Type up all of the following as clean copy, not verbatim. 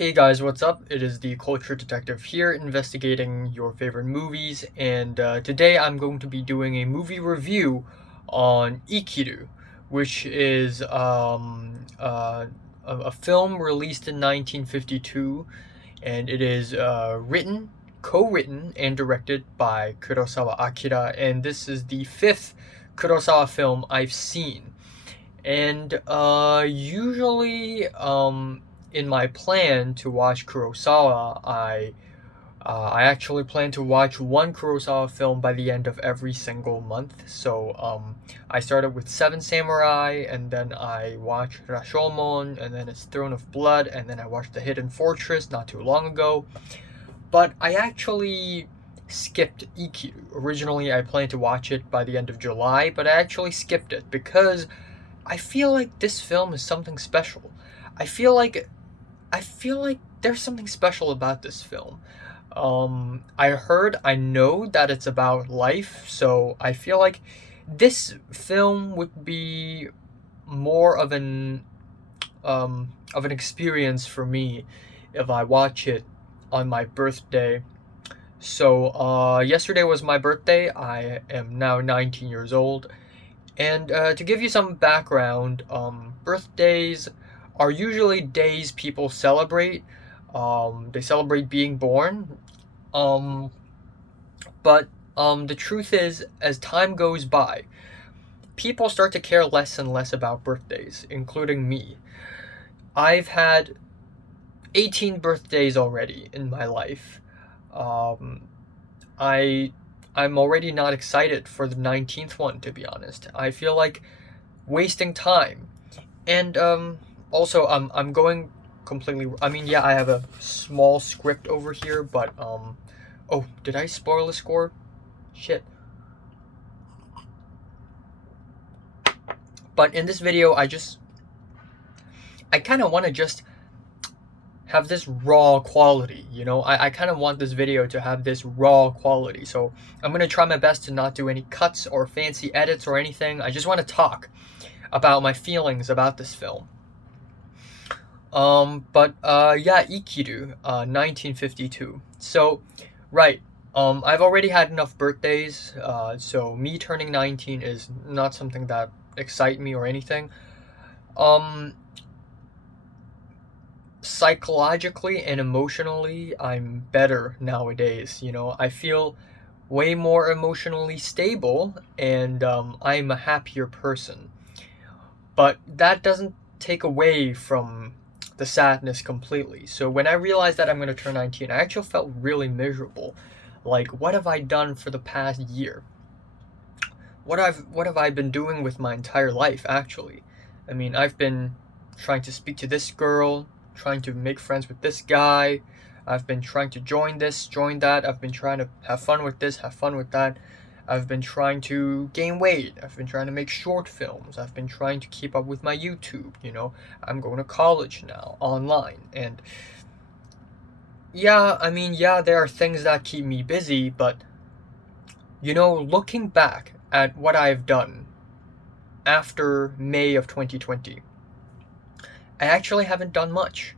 Hey guys, what's up? It is the Culture Detective here, investigating your favorite movies, and today I'm going to be doing a movie review on Ikiru, which is a film released in 1952, and it is co-written and directed by Kurosawa Akira, and this is the fifth Kurosawa film I've seen. And usually, in my plan to watch Kurosawa, I actually plan to watch one Kurosawa film by the end of every single month. So I started with Seven Samurai, and then I watched Rashomon, and then it's Throne of Blood, and then I watched The Hidden Fortress not too long ago. But I actually skipped Ikiru. Originally, I planned to watch it by the end of July, but I actually skipped it because I feel like this film is something special. I feel like I feel like there's something special about this film. I know that it's about life, so I feel like this film would be more of an experience for me if I watch it on my birthday. So yesterday was my birthday. I am now 19 years old, and to give you some background, birthdays are usually days people celebrate. They celebrate being born. Um, but the truth is, as time goes by, people start to care less and less about birthdays, including me. I've had 18 birthdays already in my life. Um, I I'm already not excited for the 19th one, to be honest. I feel like wasting time. And also I'm going completely, I mean, yeah, I have a small script over here, but oh, did I spoil the score? Shit. But in this video, I kind of want to just have this raw quality, you know? I kind of want this video to have this raw quality. So I'm going to try my best to not do any cuts or fancy edits or anything. I just want to talk about my feelings about this film. Yeah, Ikiru, 1952. So, right, I've already had enough birthdays, so me turning 19 is not something that excite me or anything. Um, Psychologically and emotionally, I'm better nowadays, you know? I feel way more emotionally stable, and I'm a happier person. But that doesn't take away from the sadness completely. So when I realized that I'm going to turn 19, I actually felt really miserable. Like, what have I done for the past year? What have I been doing with my entire life, actually? I mean, I've been trying to speak to this girl, trying to make friends with this guy. I've been trying to join this, join that. I've been trying to have fun with this, have fun with that. I've been trying to gain weight. I've been trying to make short films. I've been trying to keep up with my YouTube, you know. I'm going to college now, online. And yeah, I mean, yeah, there are things that keep me busy, but, you know, looking back at what I've done after May of 2020, I actually haven't done much.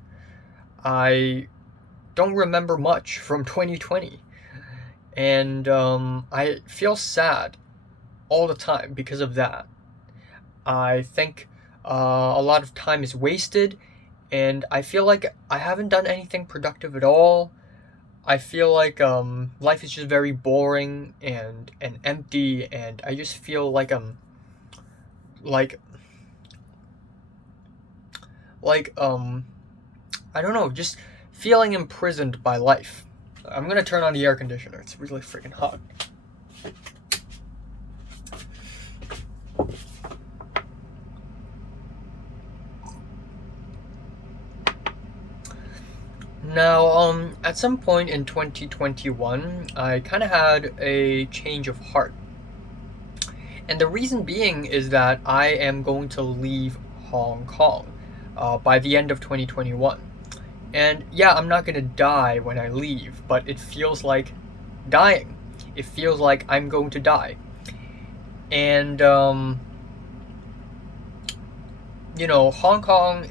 I don't remember much from 2020. And I feel sad all the time because of that. I think a lot of time is wasted, and I feel like I haven't done anything productive at all. I feel like life is just very boring and empty, and I just feel like like like I don't know, just feeling imprisoned by life. I'm gonna turn on the air conditioner. It's really freaking hot. Now, at some point in 2021, I kind of had a change of heart. And the reason being is that I am going to leave Hong Kong by the end of 2021. And yeah, I'm not going to die when I leave, but it feels like dying. It feels like I'm going to die. And, you know, Hong Kong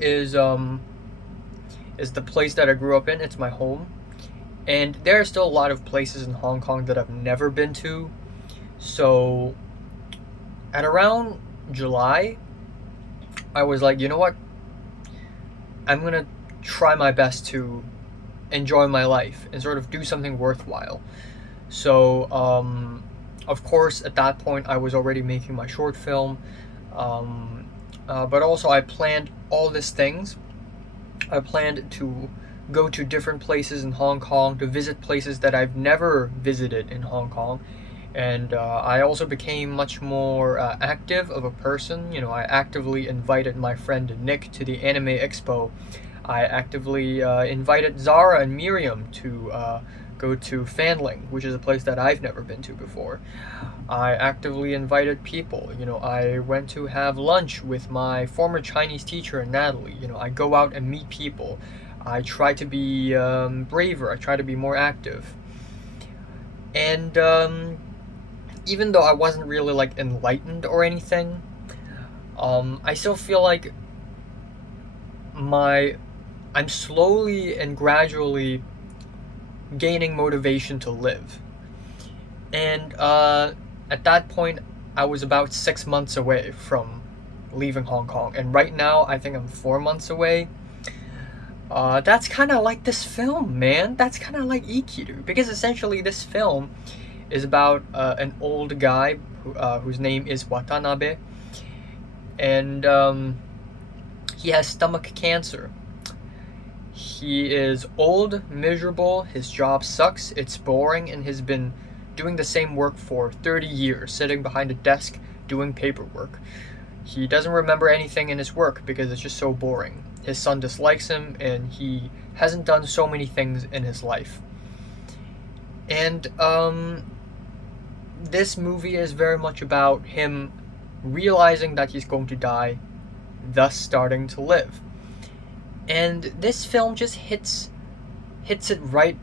is the place that I grew up in. It's my home. And there are still a lot of places in Hong Kong that I've never been to. So at around July, I was like, you know what? I'm gonna try my best to enjoy my life and sort of do something worthwhile. So, of course, at that point, I was already making my short film, but also I planned all these things. I planned to go to different places in Hong Kong, to visit places that I've never visited in Hong Kong. And I also became much more active of a person. I actively invited my friend Nick to the Anime Expo. I actively invited Zara and Miriam to go to Fanling, which is a place that I've never been to before. I actively invited people. I went to have lunch with my former Chinese teacher, Natalie. I go out and meet people. I try to be braver. I try to be more active. And even though I wasn't really like enlightened or anything, I still feel like I'm slowly and gradually gaining motivation to live. And at that point, I was about 6 months away from leaving Hong Kong, and right now I think I'm 4 months away. That's kind of like this film, man. That's kind of like Ikiru, because essentially this film is about an old guy whose name is Watanabe, and he has stomach cancer. He is old, miserable, his job sucks, it's boring, and has been doing the same work for 30 years, sitting behind a desk doing paperwork. He doesn't remember anything in his work because it's just so boring. His son dislikes him, and he hasn't done so many things in his life. And this movie is very much about him realizing that he's going to die, thus starting to live. And this film just hits it right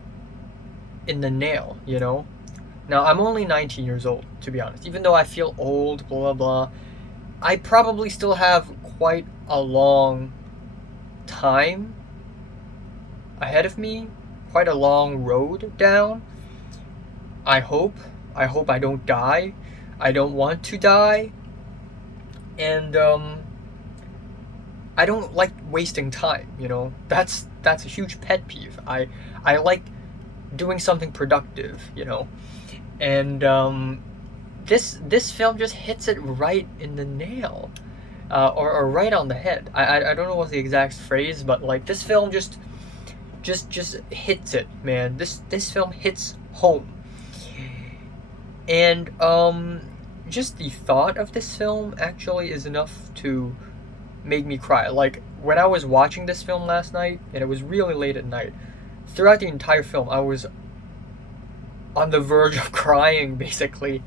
in the nail, Now, I'm only 19 years old, to be honest. Even though I feel old, blah, blah, blah, I probably still have quite a long time ahead of me, quite a long road down. I hope I don't die. I don't want to die. And I don't like wasting time, That's a huge pet peeve. I like doing something productive, And this film just hits it right in the nail. Or right on the head. I don't know what's the exact phrase, but like this film just hits it, man. This film hits home. And just the thought of this film actually is enough to make me cry. Like when I was watching this film last night, and it was really late at night, throughout the entire film I was on the verge of crying, basically,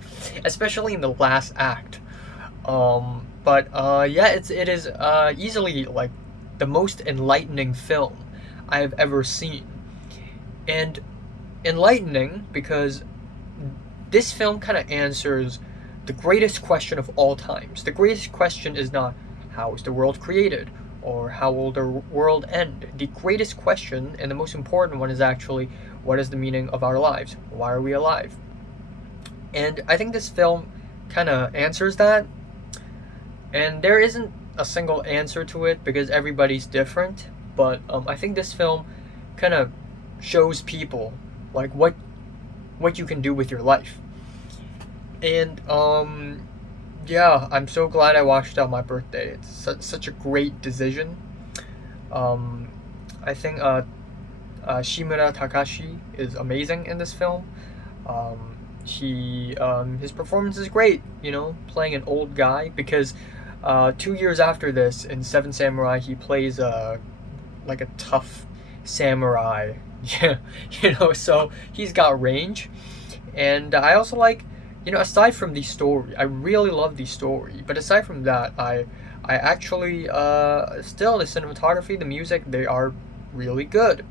especially in the last act. But yeah, it is easily like the most enlightening film I have ever seen. And enlightening because this film kind of answers the greatest question of all times. The greatest question is not how is the world created or how will the world end. The greatest question, and the most important one, is actually what is the meaning of our lives? Why are we alive? And I think this film kind of answers that. And there isn't a single answer to it because everybody's different. But I think this film kind of shows people like what you can do with your life. And yeah, I'm so glad I watched it on my birthday. It's such a great decision. I think Shimura Takashi is amazing in this film. His performance is great, playing an old guy, because 2 years after this, in Seven Samurai, he plays like a tough samurai. Yeah, so he's got range. And I also like, aside from the story, I really love the story, but aside from that, I actually still, the cinematography, the music, they are really good.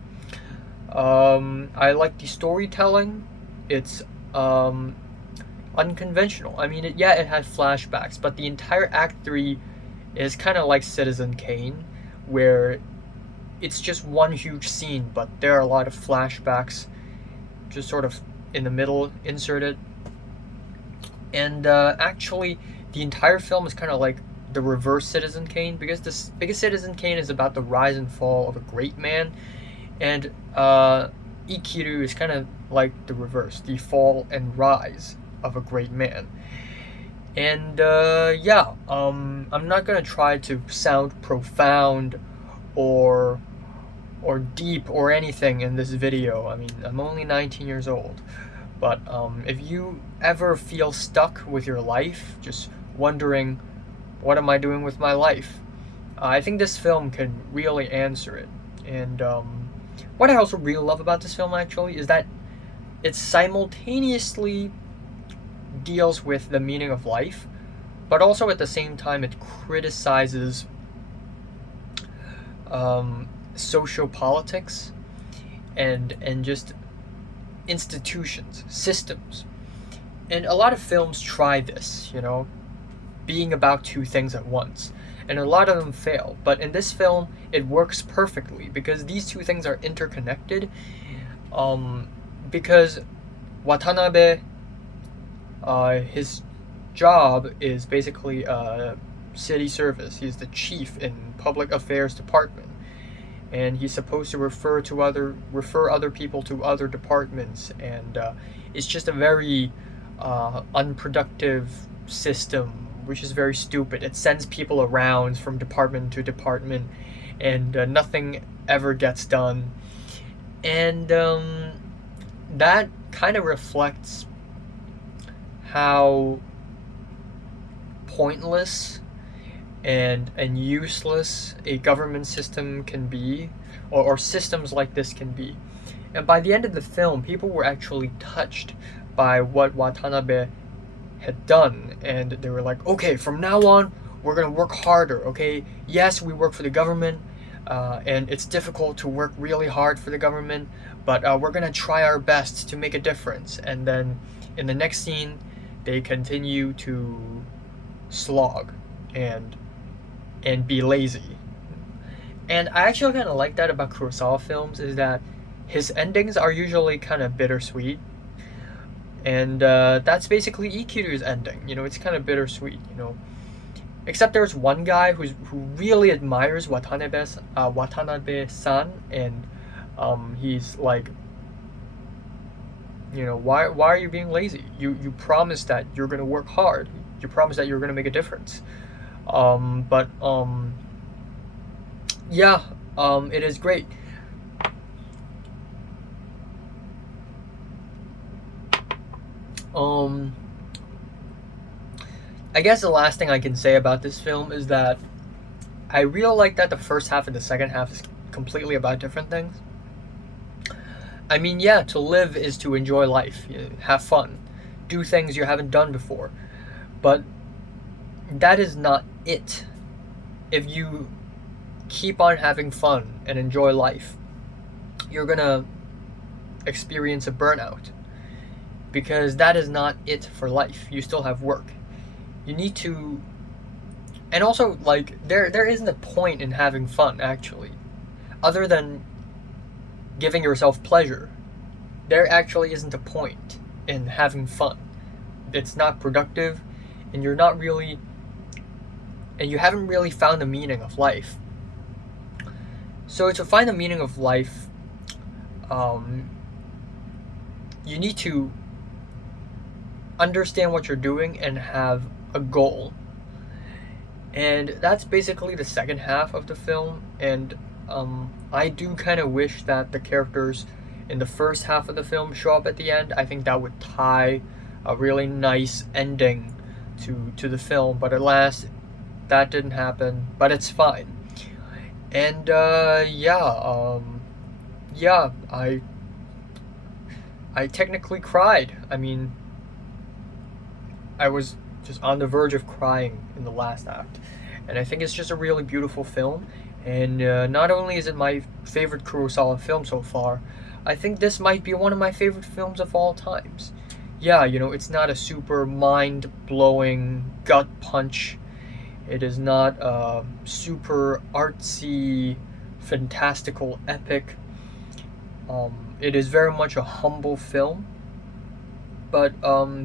I like the storytelling. It's unconventional. I mean, it had flashbacks, but the entire Act 3 is kind of like Citizen Kane, where it's just one huge scene, but there are a lot of flashbacks just sort of in the middle inserted. And actually, the entire film is kind of like the reverse Citizen Kane, because this biggest Citizen Kane is about the rise and fall of a great man, and Ikiru is kind of like the reverse, the fall and rise of a great man. And yeah, I'm not gonna try to sound profound or deep or anything in this video. I mean, I'm only 19 years old. But if you ever feel stuck with your life, just wondering, what am I doing with my life? I think this film can really answer it. And what I also really love about this film, actually, is that it simultaneously deals with the meaning of life, but also at the same time it criticizes social politics and just institutions, systems. And a lot of films try this, being about two things at once. And a lot of them fail. But in this film, it works perfectly because these two things are interconnected. Because Watanabe, his job is basically city service. He's the chief in public affairs department. And he's supposed to refer other people to other departments, and it's just a very unproductive system, which is very stupid. It sends people around from department to department, and nothing ever gets done. And that kind of reflects how pointless and useless a government system can be, or systems like this can be. And by the end of the film, people were actually touched by what Watanabe had done, and they were like, okay, from now on, we're gonna work harder, okay? Yes, we work for the government, and it's difficult to work really hard for the government, but we're gonna try our best to make a difference. And then in the next scene, they continue to slog and be lazy. And I actually kind of like that about Kurosawa films, is that his endings are usually kind of bittersweet. And that's basically Ikiru's ending. It's kind of bittersweet, Except there's one guy who really admires Watanabe-san, and he's like, why are you being lazy? You promised that you're gonna work hard. You promised that you're gonna make a difference. Yeah, it is great. I guess the last thing I can say about this film is that I really like that the first half and the second half is completely about different things. I mean, yeah, to live is to enjoy life, have fun, do things you haven't done before. But that is not it. If you keep on having fun and enjoy life, you're gonna experience a burnout, because that is not it for life. You still have work. You need to, and also, like, there isn't a point in having fun, actually, other than giving yourself pleasure. There actually isn't a point in having fun. It's not productive, and you haven't really found the meaning of life. So to find the meaning of life, you need to understand what you're doing and have a goal. And that's basically the second half of the film. And I do kind of wish that the characters in the first half of the film show up at the end. I think that would tie a really nice ending to the film, but alas, that didn't happen. But it's fine. And yeah, I technically cried. I mean, I was just on the verge of crying in the last act. And I think it's just a really beautiful film. And not only is it my favorite Kurosawa film so far, I think this might be one of my favorite films of all times. Yeah, it's not a super mind-blowing gut punch. It is not a super artsy fantastical epic. It is very much a humble film, but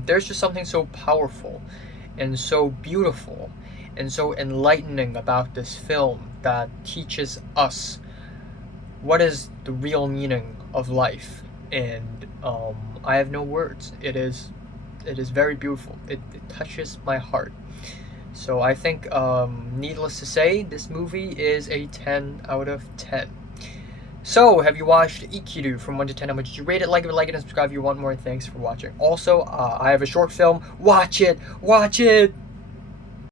there's just something so powerful and so beautiful and so enlightening about this film that teaches us what is the real meaning of life. And I have no words. It is very beautiful. It touches my heart. So I think, needless to say, this movie is a 10 out of 10. So, have you watched Ikiru from 1 to 10? How much did you rate it? Like it, and subscribe if you want more. Thanks for watching. Also, I have a short film. Watch it! Watch it!